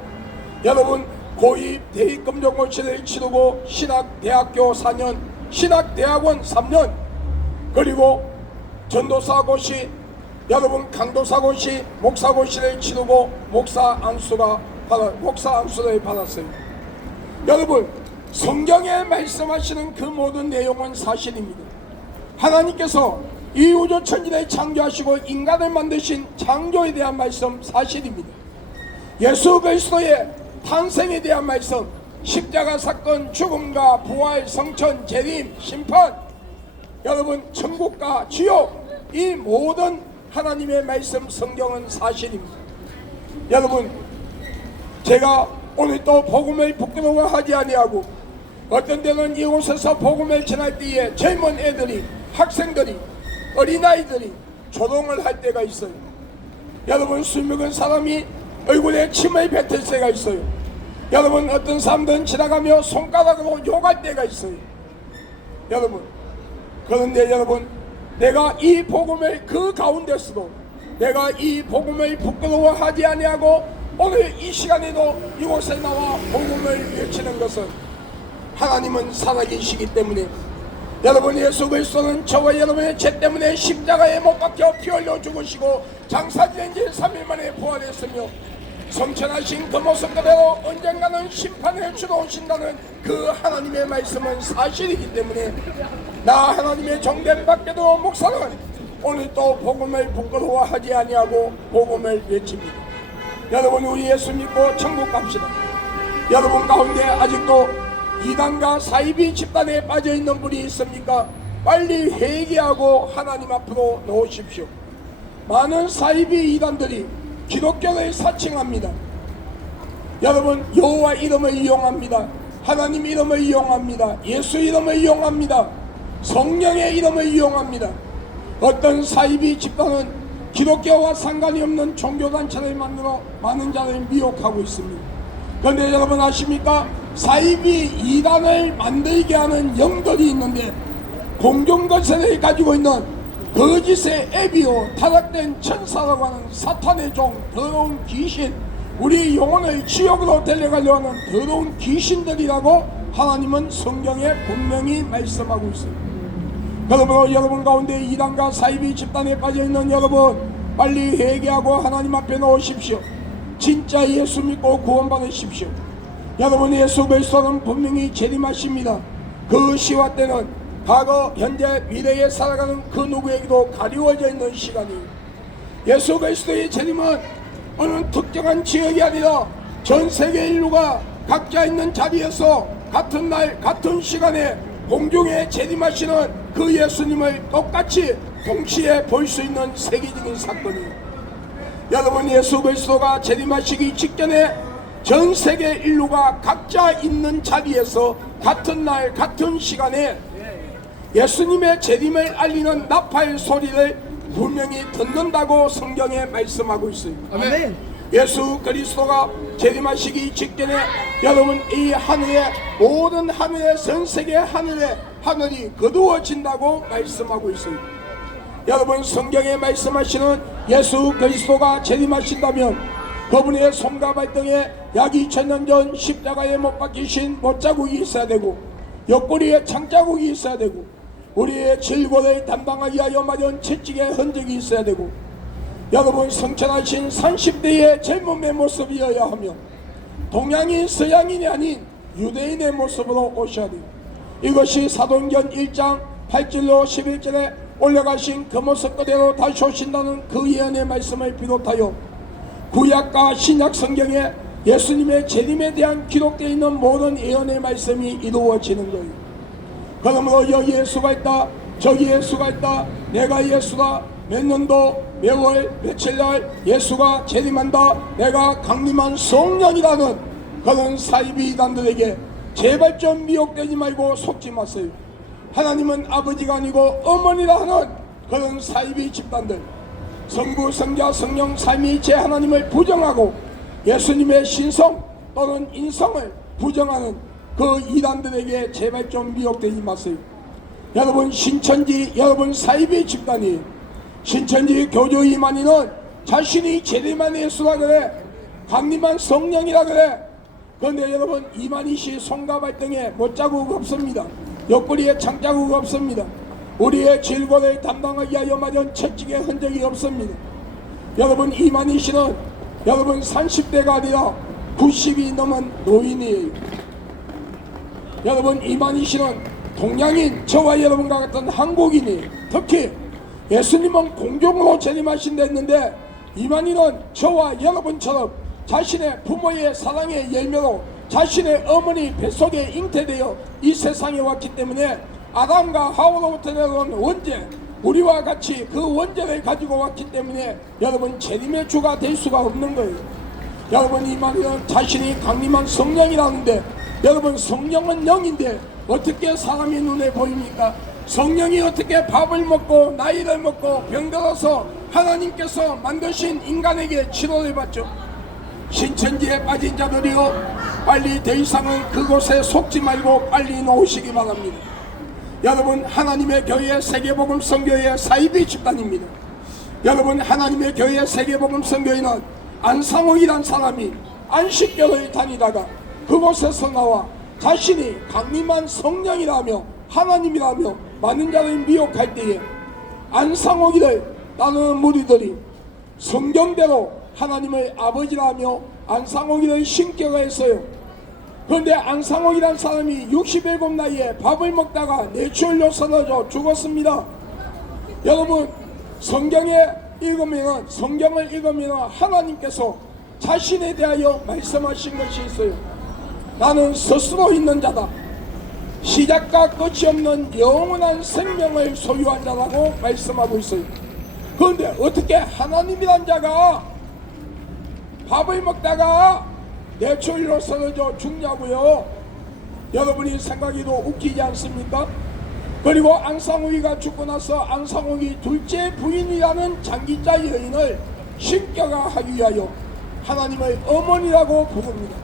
여러분 고입 대입검정고시를 치르고 신학대학교 4년, 신학대학원 3년, 그리고 전도사고시, 여러분 강도사고시, 목사고시를 치르고 목사 안수를 받았어요. 여러분 성경에 말씀하시는 그 모든 내용은 사실입니다. 하나님께서 이 우주 천지를 창조하시고 인간을 만드신 창조에 대한 말씀 사실입니다. 예수 그리스도의 탄생에 대한 말씀, 십자가 사건, 죽음과 부활, 성천, 재림, 심판, 여러분 천국과 지옥, 이 모든 하나님의 말씀 성경은 사실입니다. 여러분 제가 오늘 또 복음을 부끄러워하지 아니하고 어떤 때는 이곳에서 복음을 전할 때에 젊은 애들이, 학생들이, 어린아이들이 조롱을 할 때가 있어요. 여러분 술 먹은 사람이 얼굴에 침을 뱉을 때가 있어요. 여러분 어떤 사람들은 지나가며 손가락으로 욕할 때가 있어요. 여러분 그런데 여러분 내가 이 복음을 그 가운데서도 내가 이 복음을 부끄러워하지 아니하고 오늘 이 시간에도 이곳에 나와 복음을 외치는 것은 하나님은 살아계시기 때문에, 여러분 예수 그리스도는 저와 여러분의 죄 때문에 십자가에 못 박혀 피 흘려 죽으시고 장사지낸 지 3일 만에 부활했으며 성천하신 그 모습 그대로 언젠가는 심판의 주로 오신다는 그 하나님의 말씀은 사실이기 때문에 나 하나님의 종된 밖에도 목사는 오늘 또 복음을 부끄러워하지 아니하고 복음을 외칩니다. 여러분 우리 예수 믿고 천국 갑시다. 여러분 가운데 아직도 이단과 사이비 집단에 빠져있는 분이 있습니까? 빨리 회개하고 하나님 앞으로 나오십시오. 많은 사이비 이단들이 기독교를 사칭합니다. 여러분 여호와 이름을 이용합니다. 하나님 이름을 이용합니다. 예수 이름을 이용합니다. 성령의 이름을 이용합니다. 어떤 사이비 집단은 기독교와 상관이 없는 종교단체를 만들어 많은 자를 미혹하고 있습니다. 그런데 여러분 아십니까? 사이비 이단을 만들게 하는 영들이 있는데 공중거세를 가지고 있는 거짓의 애비요 타락된 천사라고 하는 사탄의 종, 더러운 귀신, 우리 영혼을 지옥으로 데려가려 하는 더러운 귀신들이라고 하나님은 성경에 분명히 말씀하고 있습니다. 그러므로 여러분 가운데 이단과 사이비 집단에 빠져있는 여러분 빨리 회개하고 하나님 앞에 나오십시오. 진짜 예수 믿고 구원받으십시오. 여러분 예수 그리스도는 분명히 재림하십니다. 그 시와 때는 과거, 현재, 미래에 살아가는 그 누구에게도 가리워져 있는 시간이에요. 예수 그리스도의 재림은 어느 특정한 지역이 아니라 전 세계 인류가 각자 있는 자리에서 같은 날 같은 시간에 공중에 재림하시는 그 예수님을 똑같이 동시에 볼 수 있는 세계적인 사건이에요. 여러분 예수 그리스도가 재림하시기 직전에 전 세계 인류가 각자 있는 자리에서 같은 날 같은 시간에 예수님의 재림을 알리는 나팔 소리를 분명히 듣는다고 성경에 말씀하고 있어요. 아멘. 예수 그리스도가 재림하시기 직전에 여러분 이 하늘에 모든 하늘에 전 세계 하늘에 하늘이 거두어진다고 말씀하고 있어요. 여러분 성경에 말씀하시는 예수 그리스도가 재림하신다면 그분의 손과 발등에 약 2000년 전 십자가에 못 박히신 못자국이 있어야 되고 옆구리에 창자국이 있어야 되고 우리의 질고를 담당하기 위하여 마련 채찍의 흔적이 있어야 되고 여러분 성천하신 30대의 젊음의 모습이어야 하며 동양인 서양인이 아닌 유대인의 모습으로 오셔야 돼요. 이것이 사도행전 1장 8절로 11절에 올라가신 그 모습 그대로 다시 오신다는 그 예언의 말씀을 비롯하여 구약과 신약 성경에 예수님의 재림에 대한 기록되어 있는 모든 예언의 말씀이 이루어지는 거예요. 그러므로 여기 예수가 있다 저기 예수가 있다 내가 예수다 몇 년도 몇 월 며칠날 예수가 재림한다 내가 강림한 성령이라는 그런 사이비 이단들에게 제발 좀 미혹되지 말고 속지 마세요. 하나님은 아버지가 아니고 어머니라 하는 그런 사이비 집단들 성부 성자 성령 삼위일체 하나님을 부정하고 예수님의 신성 또는 인성을 부정하는 그 이단들에게 제발 좀 미혹되지 마세요. 여러분 신천지 여러분 사이비 집단이 신천지 교주 이만희는 자신이 재림한 예수라 그래 강림한 성령이라 그래. 그런데 여러분 이만희씨 손과 발등에 못자국 없습니다. 옆구리에 창자국 없습니다. 우리의 질고를 담당하기 위하여 마련 채찍의 흔적이 없습니다. 여러분 이만희씨는 여러분 30대가 아니라 90이 넘은 노인이에요. 여러분 이만희씨는 동양인 저와 여러분과 같은 한국인이에요. 특히 예수님은 공중으로 재림하신다 했는데 이만희는 저와 여러분처럼 자신의 부모의 사랑의 열매로 자신의 어머니 뱃속에 잉태되어 이 세상에 왔기 때문에 아담과 하와로부터 내려온 원죄 우리와 같이 그 원죄를 가지고 왔기 때문에 여러분 재림의 주가 될 수가 없는 거예요. 여러분 이만희는 자신이 강림한 성령이라는데 여러분 성령은 영인데 어떻게 사람의 눈에 보입니까? 성령이 어떻게 밥을 먹고 나이를 먹고 병들어서 하나님께서 만드신 인간에게 치료를 받죠? 신천지에 빠진 자들이요 빨리 더 이상은 그곳에 속지 말고 빨리 놓으시기 바랍니다. 여러분 하나님의 교회 세계복음 선교회 사이비 집단입니다. 여러분 하나님의 교회 세계복음 선교회는 안상욱이란 사람이 안식교를 다니다가 그곳에서 나와 자신이 강림한 성령이라며 하나님이라며 많은 자를 미혹할 때에 안상옥이를 따르는 무리들이 성경대로 하나님의 아버지라며 안상옥이를 신격을 했어요. 그런데 안상옥이란 사람이 67 나이에 밥을 먹다가 뇌출혈로 쓰러져 죽었습니다. 여러분 성경을 읽으면 하나님께서 자신에 대하여 말씀하신 것이 있어요. 나는 스스로 있는 자다. 시작과 끝이 없는 영원한 생명을 소유한 자라고 말씀하고 있어요. 그런데 어떻게 하나님이란 자가 밥을 먹다가 뇌출혈로 쓰러져 죽냐고요? 여러분이 생각해도 웃기지 않습니까? 그리고 안상욱이가 죽고 나서 안상욱이 둘째 부인이라는 장기자 여인을 신격화하기 위하여 하나님의 어머니라고 부릅니다.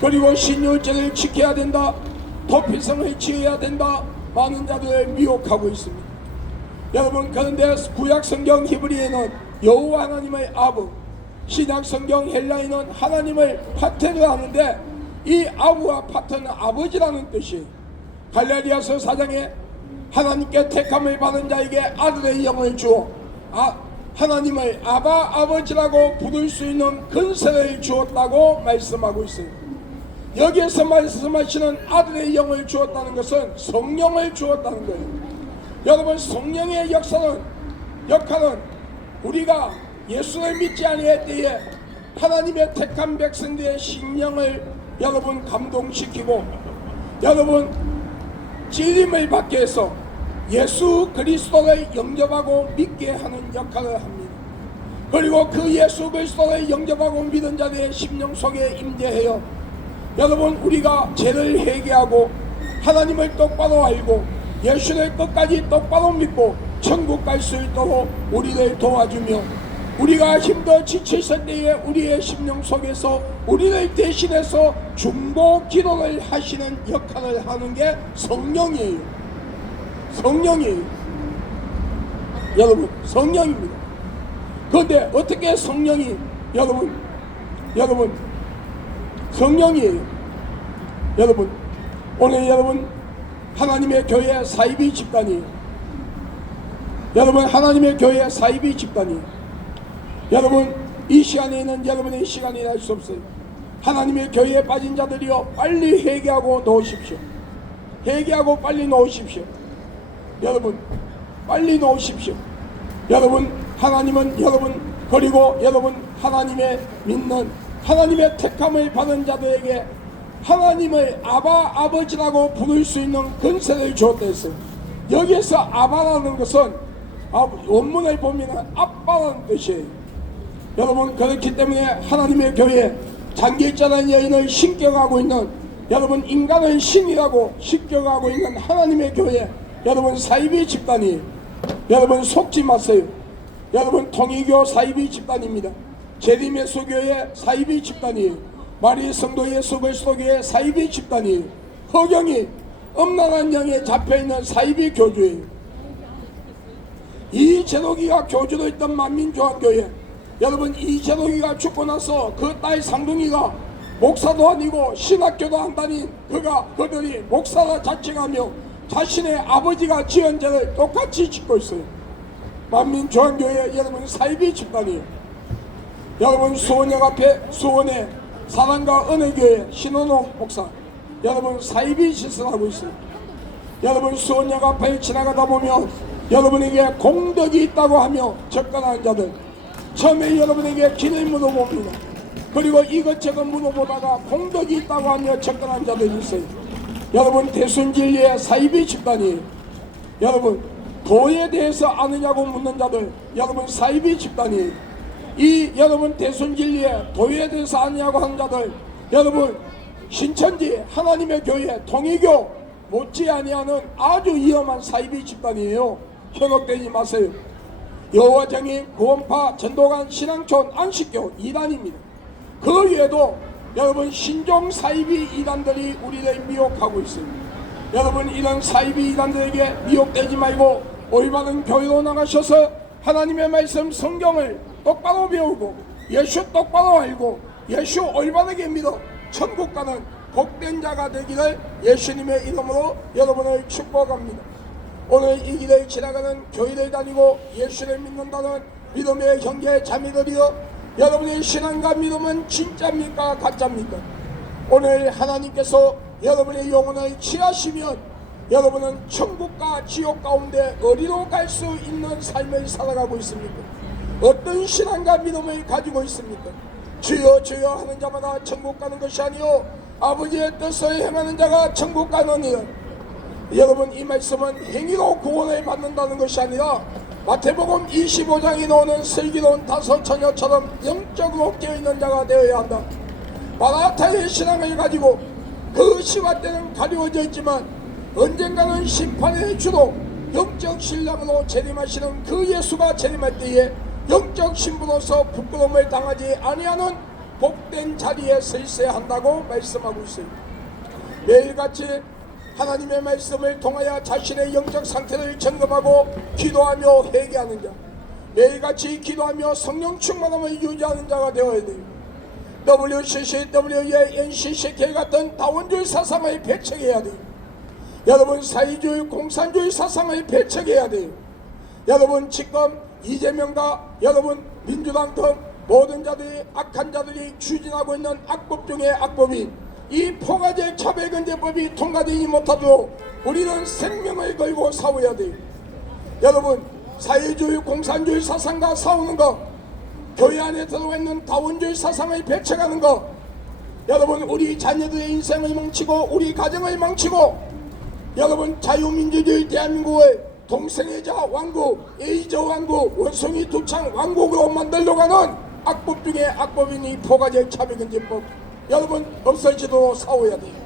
그리고 신율제를 지켜야 된다. 도피성을 지어야 된다. 많은 자들을 미혹하고 있습니다. 여러분 그런데 구약성경 히브리에는 여호와 하나님의 아브, 신약성경 헬라에는 하나님을 파테르 하는데 이 아브와 파트는 아버지라는 뜻이에요. 갈라디아서 4장에 하나님께 택함을 받은 자에게 아들의 영을 주어 하나님을 아버지라고 부를 수 있는 근세를 주었다고 말씀하고 있어요. 여기에서 말씀하시는 아들의 영을 주었다는 것은 성령을 주었다는 거예요. 여러분 성령의 역할은 우리가 예수를 믿지 아니할 때에 하나님의 택한 백성들의 심령을 여러분 감동시키고 여러분 찔림을 받게 해서 예수 그리스도를 영접하고 믿게 하는 역할을 합니다. 그리고 그 예수 그리스도를 영접하고 믿은 자들의 심령 속에 임재하여 여러분 우리가 죄를 회개하고 하나님을 똑바로 알고 예수를 끝까지 똑바로 믿고 천국 갈 수 있도록 우리를 도와주며 우리가 힘들어 지쳤을 때에 우리의 심령 속에서 우리를 대신해서 중보 기도를 하시는 역할을 하는 게 성령이에요. 성령이에요. 여러분 성령입니다. 그런데 어떻게 성령이 여러분 성령이에요. 여러분 오늘 여러분 하나님의 교회 사이비 집단이에요. 여러분 하나님의 교회 사이비 집단이에요. 여러분 이 시간에는 여러분의 시간이 날 수 없어요. 하나님의 교회에 빠진 자들이요 빨리 회개하고 놓으십시오. 회개하고 빨리 놓으십시오. 여러분 빨리 놓으십시오. 여러분 하나님은 여러분 그리고 여러분 하나님의 믿는 하나님의 택함을 받은 자들에게 하나님을 아버지라고 부를 수 있는 권세를 주었다 했어요. 여기에서 아바라는 것은 원문을 보면 아빠라는 뜻이에요. 여러분 그렇기 때문에 하나님의 교회 장기자라는 여인을 신격하고 있는 여러분 인간을 신이라고 신격하고 있는 하나님의 교회 여러분 사이비 집단이에요. 여러분 속지 마세요. 여러분 통일교 사이비 집단입니다. 제리메소교회 사이비 집단이에요. 마리 성도 예수 그리스도교회 사이비 집단이에요. 허경이 엄란한 영에 잡혀있는 사이비 교주예요. 이재록이가 교주로 있던 만민조항교회 여러분 이재록이가 죽고 나서 그 딸 상둥이가 목사도 아니고 신학교도 안 다닌 그들이 목사라 자칭하며 자신의 아버지가 지은 죄를 똑같이 짓고 있어요. 만민조항교회 여러분 사이비 집단이에요. 여러분 수원역 앞에 수원의 사랑과 은혜교회 신원옥 목사 여러분 사이비 짓을 하고 있어요. 여러분 수원역 앞에 지나가다 보면 여러분에게 공덕이 있다고 하며 접근하는 자들 처음에 여러분에게 길을 물어봅니다. 그리고 이것저것 물어보다가 공덕이 있다고 하며 접근하는 자들이 있어요. 여러분 대순진리의 사이비 집단이에요. 여러분 도에 대해서 아느냐고 묻는 자들 여러분 사이비 집단이에요. 이 여러분 대순진리의 도에 대해서 아느냐고 하는 자들 여러분 신천지 하나님의 교회 통일교 못지 아니하는 아주 위험한 사이비 집단이에요. 현혹되지 마세요. 여호와장인 구원파 전도관 신앙촌 안식교 2단입니다. 그 외에도 여러분 신종 사이비 이단들이 우리를 미혹하고 있습니다. 여러분 이런 사이비 이단들에게 미혹되지 말고 올바른 교회로 나가셔서 하나님의 말씀 성경을 똑바로 배우고 예수 똑바로 알고 예수 올바르게 믿어 천국 가는 복된 자가 되기를 예수님의 이름으로 여러분을 축복합니다. 오늘 이 길을 지나가는 교회를 다니고 예수를 믿는다는 믿음의 형제 자매들이여 여러분의 신앙과 믿음은 진짜입니까 가짜입니까? 오늘 하나님께서 여러분의 영혼을 취하시면 여러분은 천국과 지옥 가운데 어디로 갈 수 있는 삶을 살아가고 있습니까? 어떤 신앙과 믿음을 가지고 있습니까? 주여 주여 하는 자마다 천국 가는 것이 아니요 아버지의 뜻을 행하는 자가 천국 가느니라. 여러분 이 말씀은 행위로 구원을 받는다는 것이 아니라 마태복음 25장에 나오는 슬기로운 다섯 처녀처럼 영적으로 깨어있는 자가 되어야 한다. 마라타의 신앙을 가지고 그 시와 때는 가려워져 있지만 언젠가는 심판의 주로 영적 신랑으로 재림하시는 그 예수가 재림할 때에 영적 신부로서 부끄러움을 당하지 아니하는 복된 자리에 설세야 한다고 말씀하고 있어요. 매일같이 하나님의 말씀을 통하여 자신의 영적 상태를 점검하고 기도하며 회개하는 자, 매일같이 기도하며 성령 충만함을 유지하는 자가 되어야 돼요. WCC, WA, NCCK 같은 다원주의 사상을 배척해야 돼요. 여러분 사회주의, 공산주의 사상을 배척해야 돼요. 여러분 지금 이재명과 여러분 민주당 등 모든 자들이 악한 자들이 추진하고 있는 악법 중에 악법이 이 포괄적 차별금지법이 통과되지 못하도록 우리는 생명을 걸고 싸워야 돼요. 여러분 사회주의 공산주의 사상과 싸우는 것, 교회 안에 들어가 있는 다원주의 사상을 배척하는 것, 여러분 우리 자녀들의 인생을 망치고 우리 가정을 망치고 여러분 자유민주주의 대한민국을 동성애자 왕국, 에이저 왕국, 원숭이 두창 왕국으로 만들려고 하는 악법 중에 악법인 이 포괄적 차별금지법, 여러분 없어지도록 싸워야 돼요.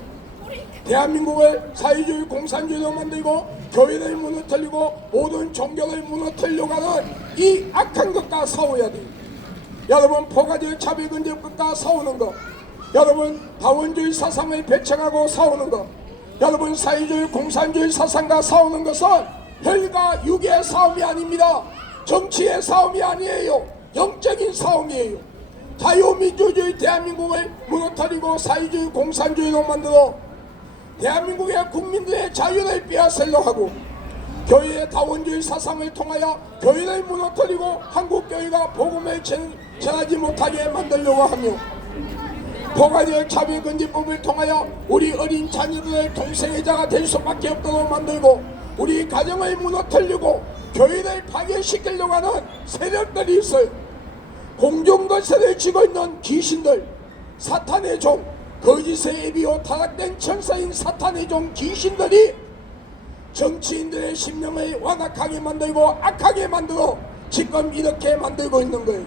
대한민국을 사회주의 공산주의로 만들고 교회를 무너뜨리고 모든 종교를 무너뜨리려고 하는 이 악한 것과 싸워야 돼요. 여러분 포괄적 차별금지법과 싸우는 것, 여러분 다원주의 사상을 배척하고 싸우는 것, 여러분 사회주의 공산주의 사상과 싸우는 것은 혈과 육의 싸움이 아닙니다. 정치의 싸움이 아니에요. 영적인 싸움이에요. 자유민주주의 대한민국을 무너뜨리고 사회주의 공산주의로 만들어 대한민국의 국민들의 자유를 빼앗으려 하고 교회의 다원주의 사상을 통하여 교회를 무너뜨리고 한국교회가 복음을 전하지 못하게 만들려고 하며 포괄적 차별금지법을 통하여 우리 어린 자녀들의 동성애자가 될 수밖에 없도록 만들고 우리 가정을 무너뜨리고 교회를 파괴시키려고 하는 세력들이 있어요. 공중거세를 쥐고 있는 귀신들, 사탄의 종, 거짓의 애비요 타락된 천사인 사탄의 종 귀신들이 정치인들의 심령을 완악하게 만들고 악하게 만들어 지금 이렇게 만들고 있는 거예요.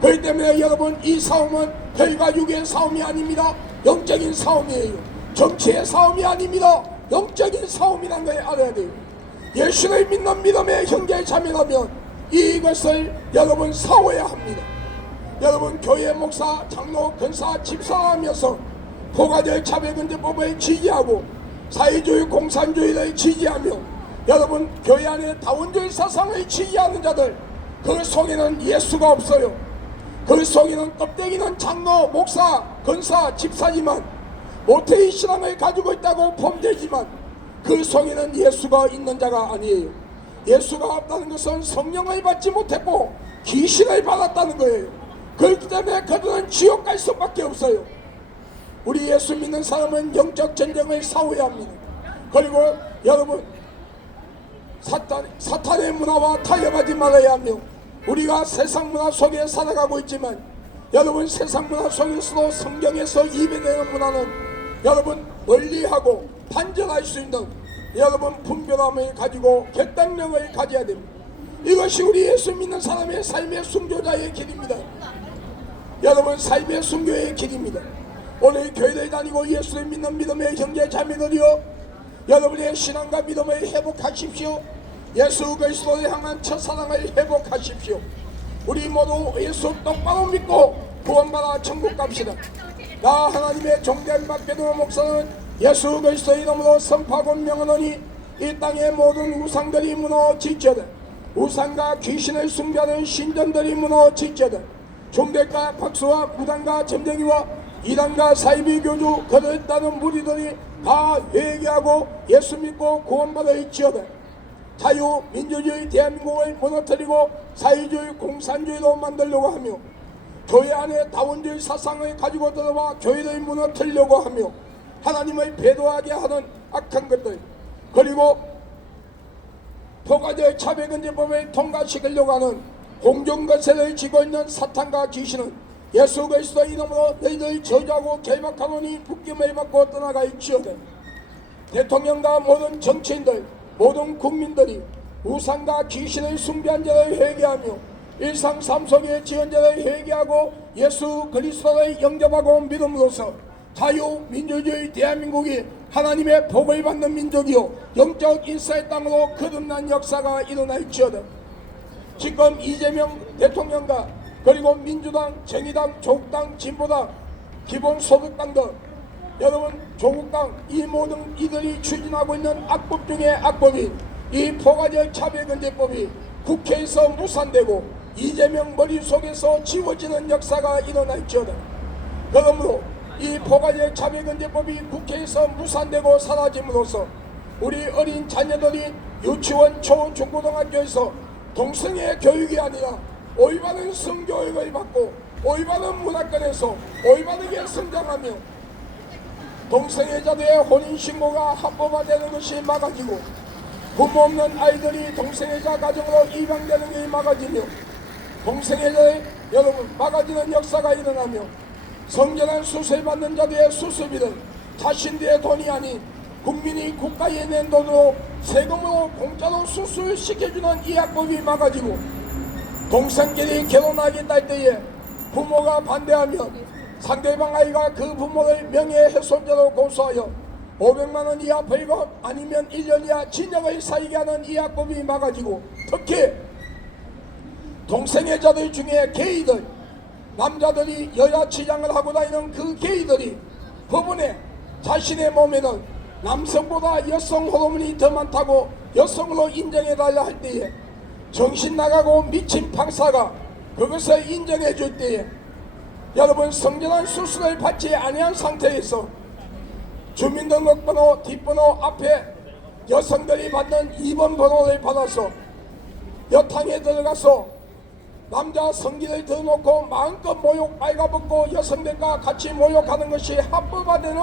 그렇기 때문에 여러분 이 싸움은 혈과 육의 싸움이 아닙니다. 영적인 싸움이에요. 정치의 싸움이 아닙니다. 영적인 싸움이라는 걸 알아야 돼요. 예수를 믿는 믿음의 형제 자매라면 이것을 여러분 싸워야 합니다. 여러분 교회 목사, 장로, 권사, 집사하면서 포괄적 차별금지법을 지지하고 사회주의 공산주의를 지지하며 여러분 교회 안에 다원주의 사상을 지지하는 자들, 그 속에는 예수가 없어요. 그 속에는 껍데기는 장로, 목사, 권사, 집사지만 모태의 신앙을 가지고 있다고 폼되지만 그 속에는 예수가 있는 자가 아니에요. 예수가 없다는 것은 성령을 받지 못했고 귀신을 받았다는 거예요. 그렇기 때문에 그들은 지옥 갈 수밖에 없어요. 우리 예수 믿는 사람은 영적 전쟁을 싸워야 합니다. 그리고 여러분 사탄의 문화와 타협하지 말아야 하며 우리가 세상 문화 속에 살아가고 있지만 여러분 세상 문화 속에서도 성경에서 예배되는 문화는 여러분 멀리하고 판전할 수 있는 여러분 분별함을 가지고 결단력을 가져야 됩니다. 이것이 우리 예수 믿는 사람의 삶의 순교자의 길입니다. 여러분 삶의 순교의 길입니다. 오늘 교회를 다니고 예수를 믿는 믿음의 형제 자매들이여 여러분의 신앙과 믿음을 회복하십시오. 예수 그리스도를 향한 첫사랑을 회복하십시오. 우리 모두 예수 똑바로 믿고 구원받아 천국 갑시다. 나 하나님의 존경받게도 목사는 예수 그리스도의 이름으로 선포하고 명하노니 이 땅의 모든 우상들이 무너질지어다. 우상과 귀신을 숭배하는 신전들이 무너질지어다. 종들과 박수와 무당과 점쟁이와 이단과 사이비 교주 그를 따르는 무리들이 다 회개하고 예수 믿고 구원받을지어다. 자유민주주의 대한민국을 무너뜨리고 사회주의 공산주의로 만들려고 하며 교회 안에 다원주의 사상을 가지고 들어와 교회를 무너뜨리려고 하며 하나님을 배도하게 하는 악한 것들, 그리고 포괄적 차별금지법을 통과시키려고 하는 공중거세를 쥐고 있는 사탄과 귀신은 예수 그리스도 이름으로 너희들 저주하고 결박하노니 묶임을 받고 떠나갈지어다. 대통령과 모든 정치인들, 모든 국민들이 우상과 귀신을 숭배한 자를 회개하며 일상 삶 속에 지은 자를 회개하고 예수 그리스도를 영접하고 믿음으로써 자유민주주의 대한민국이 하나님의 복을 받는 민족이요 영적 인사의 땅으로 거듭난 역사가 일어날지어다. 지금 이재명 대통령과 그리고 민주당, 정의당, 조국당, 진보당, 기본소득당 등 여러분 조국당 이 모든 이들이 추진하고 있는 악법 중에 악법이 이 포괄적 차별금지법이 국회에서 무산되고 이재명 머릿속에서 지워지는 역사가 일어날지어다. 그러므로 이 포괄적 차별금지법이 국회에서 무산되고 사라짐으로써 우리 어린 자녀들이 유치원, 초원, 중고등학교에서 동성애 교육이 아니라 올바른 성교육을 받고 올바른 문화권에서 올바르게 성장하며 동성애자들의 혼인신고가 합법화되는 것이 막아지고 부모 없는 아이들이 동성애자 가정으로 입양되는 것이 막아지며 동성애자의 여러분 막아지는 역사가 일어나며 성전한 수술받는 자들의 수술비는 자신들의 돈이 아닌 국민이 국가에 낸 돈으로 세금으로 공짜로 수술시켜주는 이 약법이 막아지고 동성끼리 결혼하겠다 할 때에 부모가 반대하면 상대방 아이가 그 부모를 명예훼손죄로 고소하여 500만원 이하 벌금 아니면 1년 이하 징역을 살게 하는 이 약법이 막아지고 특히 동성애자들 중에 게이들 남자들이 여자 치장을 하고 다니는 그 게이들이 법원에 자신의 몸에는 남성보다 여성 호르몬이 더 많다고 여성으로 인정해달라 할 때에 정신 나가고 미친 판사가 그것을 인정해 줄 때에 여러분 성전환 수술을 받지 아니한 상태에서 주민등록번호 뒷번호 앞에 여성들이 받는 2번 번호를 받아서 여탕에 들어가서 남자 성기를 더 놓고 마음껏 모욕 빨가벗고 여성들과 같이 모욕하는 것이 합법화되는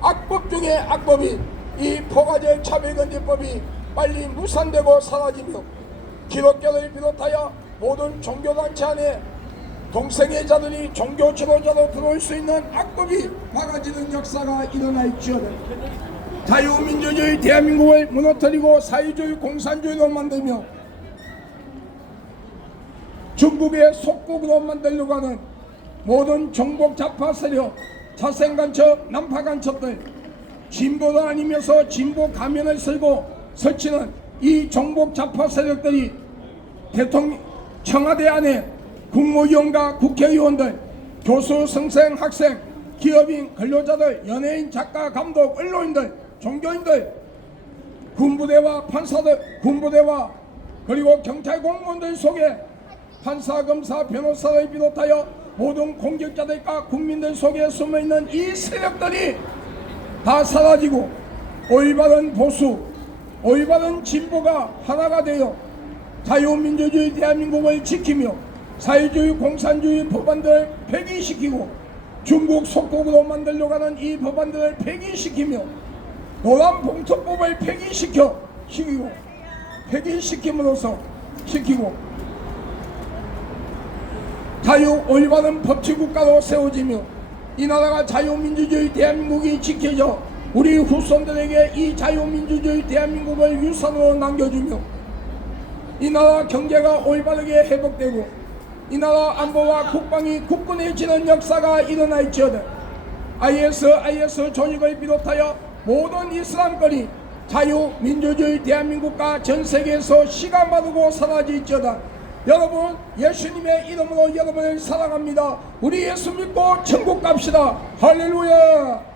악법 중에 악법인 이 포괄적 차별금지법이 빨리 무산되고 사라지며 기독교를 비롯하여 모든 종교단체 안에 동성애자들이 종교 지도자로 들어올 수 있는 악법이 막아지는 역사가 일어날지어다. 자유민주주의 대한민국을 무너뜨리고 사회주의 공산주의로 만들며 중국의 속국으로 만들려고 하는 모든 정복 좌파 세력, 자생간첩, 남파간첩들, 진보도 아니면서 진보 가면을 쓰고 설치는 이 정복 좌파 세력들이 대통령 청와대 안에 국무위원과 국회의원들, 교수, 선생, 학생, 기업인, 근로자들, 연예인, 작가, 감독, 언론인들, 종교인들, 군부대와 판사들, 군부대와 그리고 경찰 공무원들 속에 판사, 검사, 변호사를 비롯하여 모든 공직자들과 국민들 속에 숨어있는 이 세력들이 다 사라지고 올바른 보수, 올바른 진보가 하나가 되어 자유민주주의 대한민국을 지키며 사회주의 공산주의 법안들을 폐기시키고 중국 속국으로 만들려고 하는 이 법안들을 폐기시키며 노란봉투법을 폐기시킴으로써 시키고 자유 올바른 법치국가로 세워지며 이 나라가 자유민주주의 대한민국이 지켜져 우리 후손들에게 이 자유민주주의 대한민국을 유산으로 남겨주며 이 나라 경제가 올바르게 회복되고 이 나라 안보와 국방이 굳건해지는 역사가 일어날지어다. IS 조직을 비롯하여 모든 이슬람권이 자유민주주의 대한민국과 전세계에서 시간 마르고 사라질지어다. 여러분, 예수님의 이름으로 여러분을 사랑합니다. 우리 예수 믿고 천국 갑시다. 할렐루야.